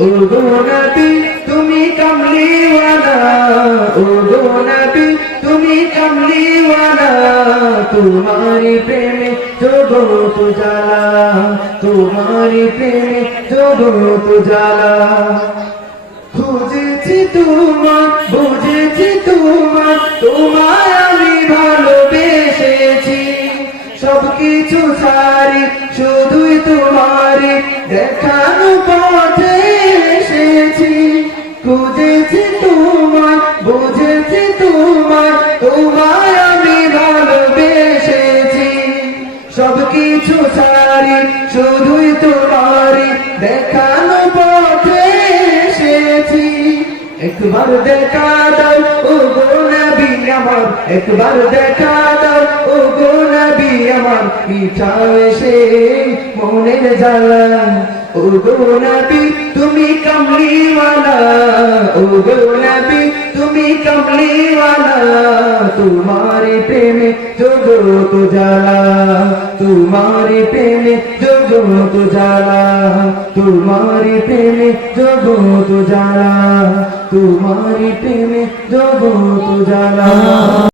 ও নবী তুমি কামলিওয়ালা ও নবী তুমি কামলিওয়ালা তোমারি প্রেমে জগত জ্বালা তোমারি প্রেমে জগত জ্বালা খুঁজেছি তোমার, বুঝেছি তোমার আমি ভালোবেসেছি। সবকিছু ছাড়ি, শুধুই তোমারই দেখানো পথে সবকিছু ছাড়ি শুধুই তোমারই। দেখানো পথে এসেছি। একবার দেখা দাও, ও গো নবী আমার। একবার দেখা দাও, ও গো নবী আমার। পিঠা এসে মনের জ্বালা? ও গো নবী, তুমি কমলিওয়ালা। ও গো তোমারে প্রেমে জগত জ্বালা তোমারে প্রেমে জগত জ্বালা তোমারে প্রেমে জগত জ্বালা তোমারে প্রেমে জগত জ্বালা